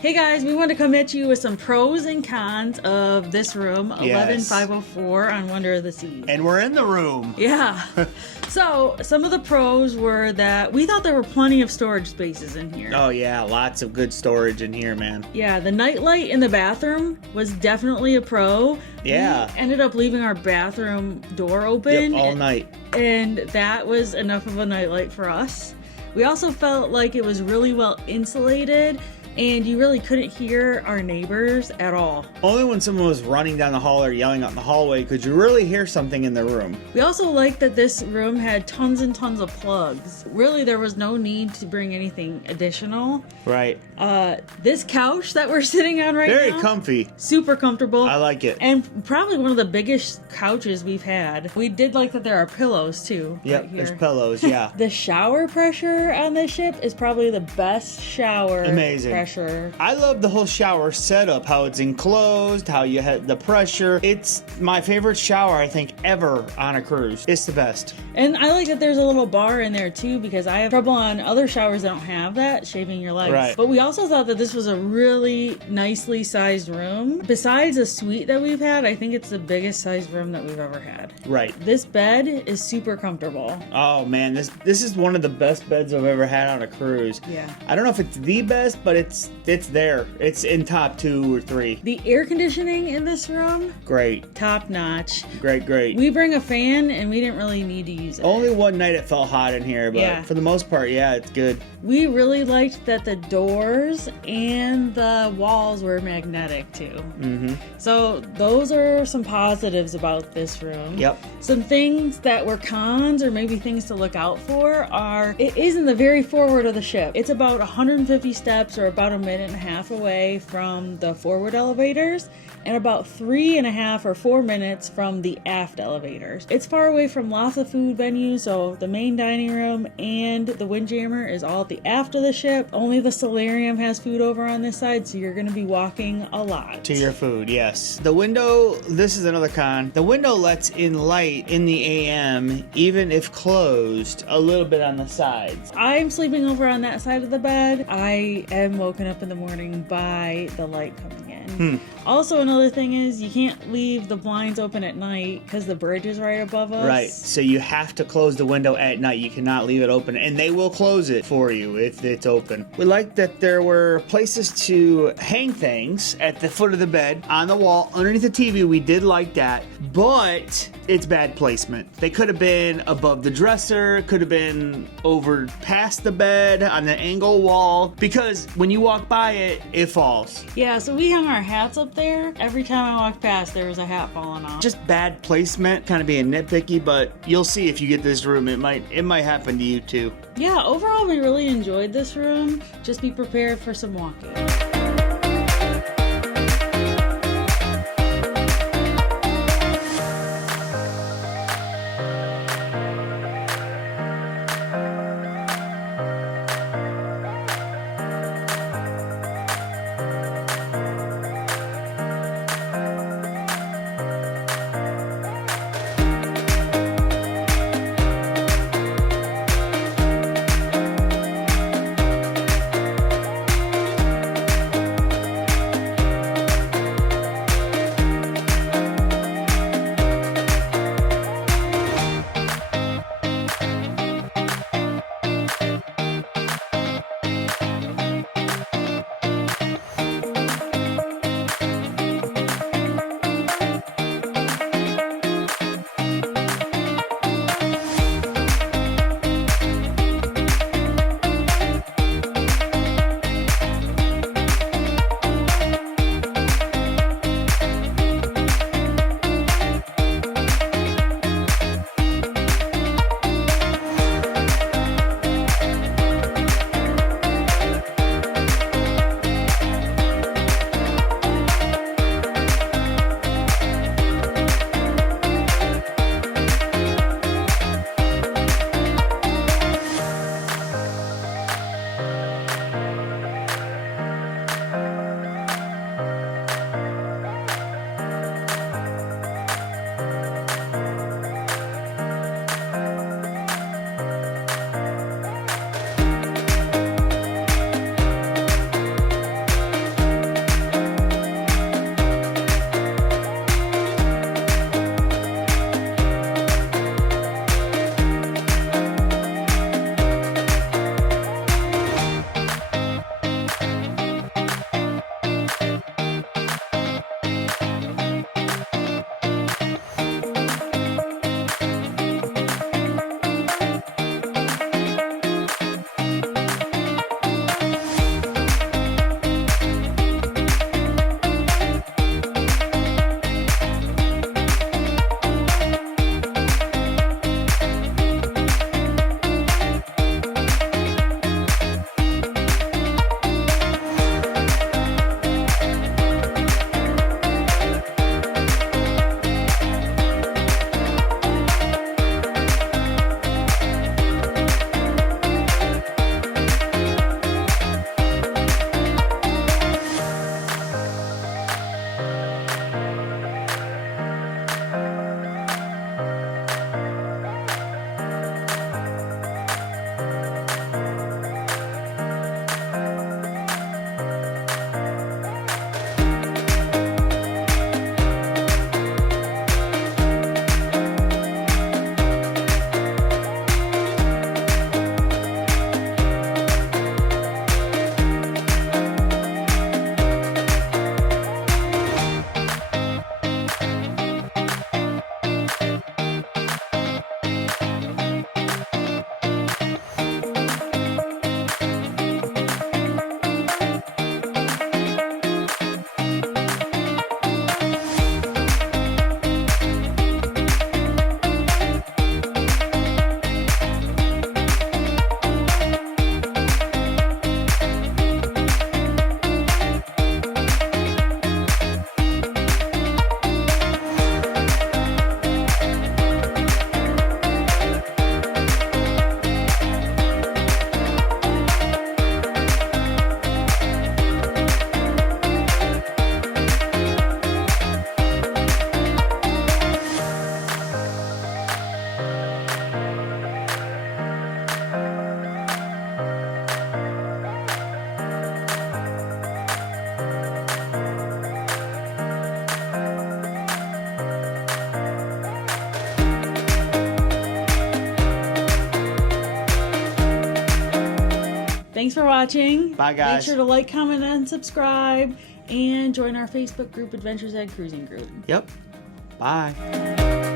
Hey guys, we want to come at you with some pros and cons of this room, 11504 on Wonder of the Seas. And we're in the room. Yeah. So, some of the pros were that we thought there were plenty of storage spaces in here. Oh yeah, lots of good storage in here, man. Yeah, the nightlight in the bathroom was definitely a pro. Yeah. We ended up leaving our bathroom door open. Yep, all night. And that was enough of a nightlight for us. We also felt like it was really well insulated. And you really couldn't hear our neighbors at all. Only when someone was running down the hall or yelling out in the hallway could you really hear something in the room. We also liked that this room had tons and tons of plugs. Really, there was no need to bring anything additional. Right. This couch that we're sitting on right now. Very comfy. Super comfortable. I like it. And probably one of the biggest couches we've had. We did like that there are pillows too. Yep, right there's here. pillows, yeah. The shower pressure on this ship is probably the best shower Amazing. pressure. I love the whole shower setup, how it's enclosed, how you have the pressure. It's my favorite shower, I think, ever on a cruise. It's the best. And I like that there's a little bar in there too, because I have trouble on other showers that don't have that, shaving your legs. Right. But we also thought that this was a really nicely sized room. Besides the suite that we've had, I think it's the biggest sized room that we've ever had. Right. This bed is super comfortable. Oh man, this is one of the best beds I've ever had on a cruise. Yeah. I don't know if it's the best, but it's there. It's in top 2 or 3. The air conditioning in this room, Great. top notch. Great. We bring a fan and we didn't really need to use it. Only one night it felt hot in here, but Yeah. for the most part, yeah, it's good. We really liked that the doors and the walls were magnetic too. Mm-hmm. So those are some positives about this room. Yep. Some things that were cons or maybe things to look out for are it is in the very forward of the ship. It's about 150 steps or about a minute and a half away from the forward elevators and about 3.5 or 4 minutes from the aft elevators. It's far away from lots of food venues, so the main dining room and the windjammer is all at the aft of the ship. Only the solarium has food over on this side, so you're going to be walking a lot. To your food, yes. The window, this is another con. The window lets in light in the AM, even if closed, a little bit on the sides. I'm sleeping over on that side of the bed. I am woken up in the morning by the light coming in. Also, another thing is you can't leave the blinds open at night because the bridge is right above us. Right, so you have to close the window at night. You cannot leave it open, and they will close it for you if it's open. We liked that there were places to hang things at the foot of the bed, on the wall, underneath the TV. We did like that, but it's bad placement. They could have been above the dresser, could have been over past the bed on the angle wall, because when you walk by it, it falls. Yeah, so we hung our hats up there. Every time I walked past, there was a hat falling off. Just bad placement, kind of being nitpicky, but you'll see if you get this room, it might happen to you too. Yeah, overall, we really enjoyed this room. Just be prepared for some walking. Thanks for watching. Bye, guys. Make sure to like, comment, and subscribe. And join our Facebook group, Adventures Ed Cruising Group. Yep. Bye.